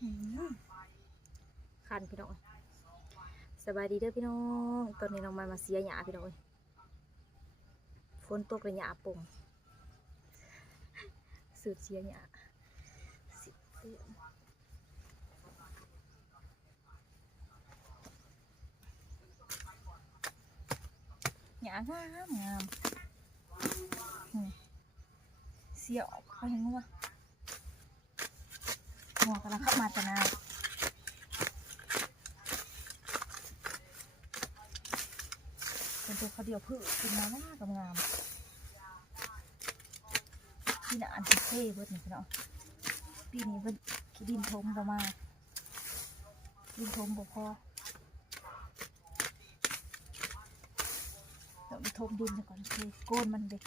คันพี่น้องสบายดีเด้อพี่น้องตอนนี้น้องมาเสียหยาพี่น้องฝนตกเลยหยาป่งสืบเสียหยาสิหยางามงามเสียออกไปเห็นมั้ยหัวกำลังเข้ามาจะนาเป็นตัวเขาเดียวพืชกินมาว่ากำงามที่น่ะอันที่เท่เบิดนี่พี่น้องปีนี้เป็นดินทมประมาณดินทมบ่พอเดี๋ยวทมดินก่อนคือโกนมันเด็ก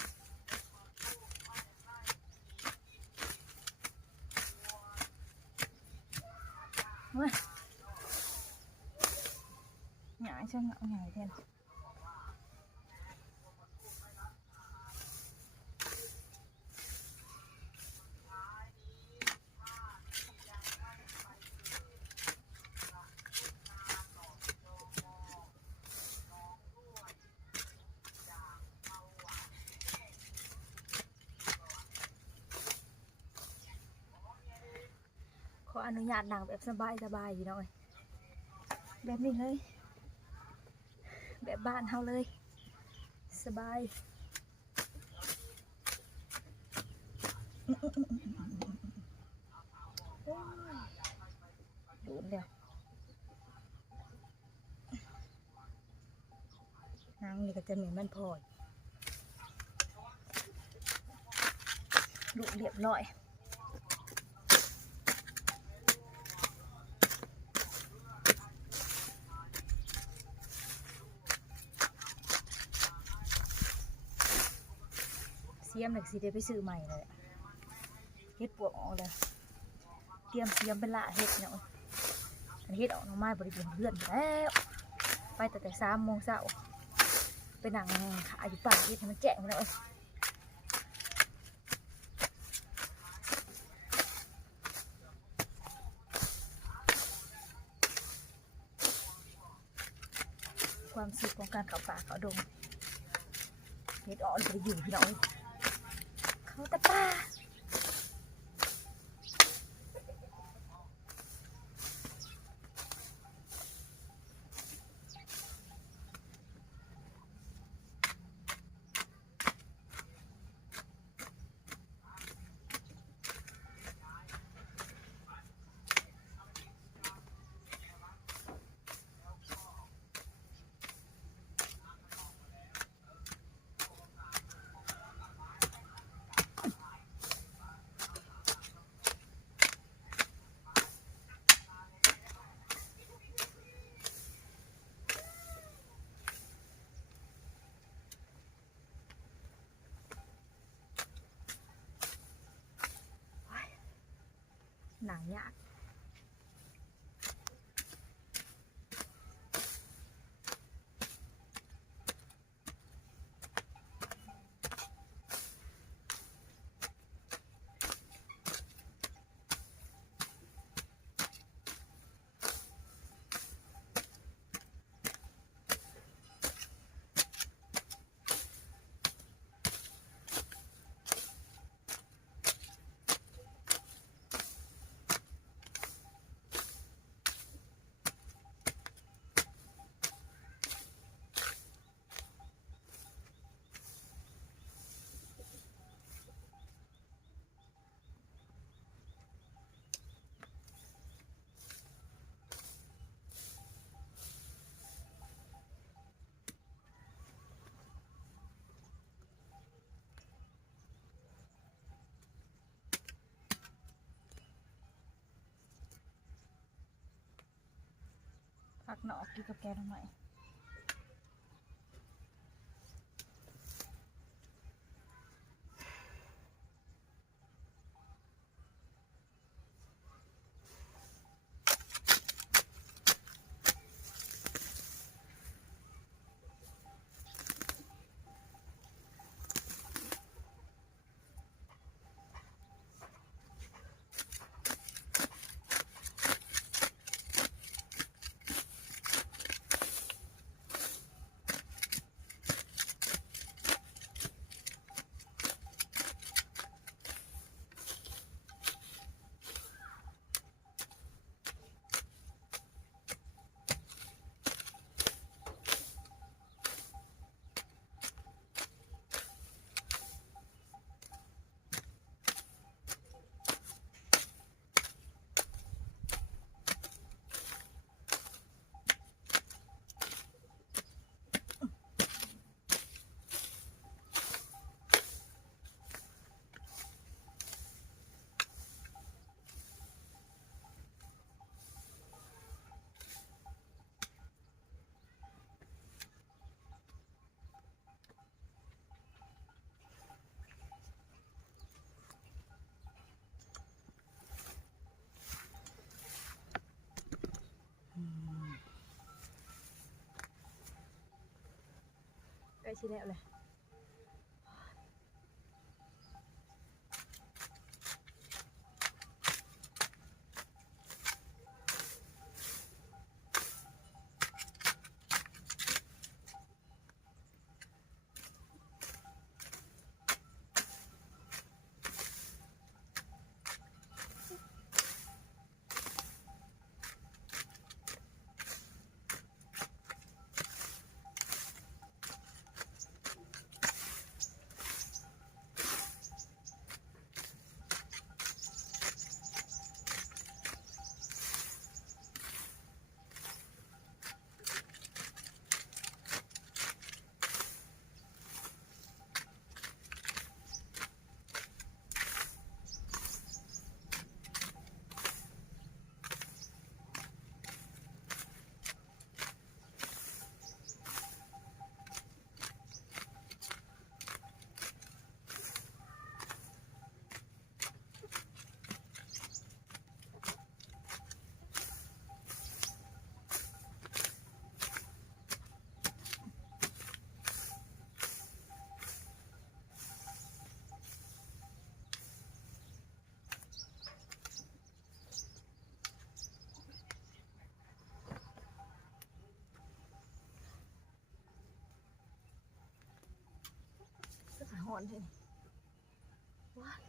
เว้ยหงายช่างเอาหงายแทนขออนุญาตนั่งแบบสบายอยู่หน่อยแบบนี้เลยแบบบ้านเฮาเลยสบายดูเดี๋ยวนางนี่ก็จะเหม็นมันพอยดูเรียบร้อยเสียมหนึ่งสิเดี๋ยวไปซื้อใหม่เลยเฮ็ดปวกออกเลยเตรียมเสียมเป็นละเฮ็ดเนาะอันเฮ็ดออกน้องไม้บริบูรณ์เพื่อนแล้วไปแต่3 โมงเช้าไปนั่งขายอยู่ป่าเฮ็ดให้มันแจ้งเลยความสุขของการเข้าป่าเข้าดงเฮ็ดออกเลยอยู่พี่น้องเขาแต่ป่าหนังยากผักหน่อกินกับแกงทำไม สิแล้วเลยหอนเห็นว้าย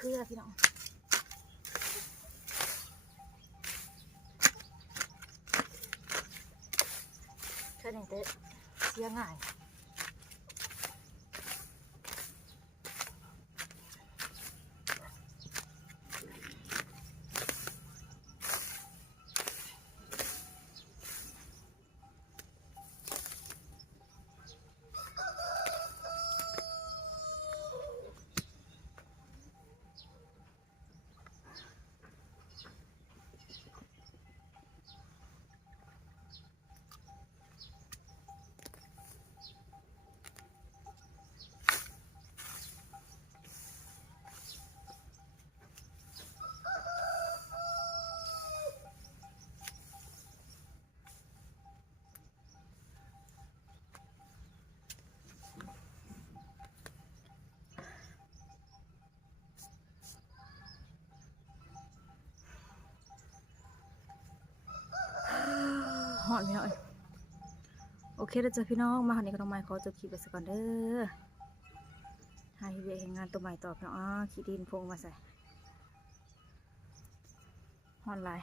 เครือพี่น้องแค่นี้เตะเสียง่ายหอนพี่น้องโอเคแล้วจ้ะพี่น้องมาหานี่ก็ต้องมาขอจบคลิปไปสักก่อนเด้อให้เวียกงานตัวใหม่ต่อพี่น้องขี้ดินพงมาใส่หอนลาย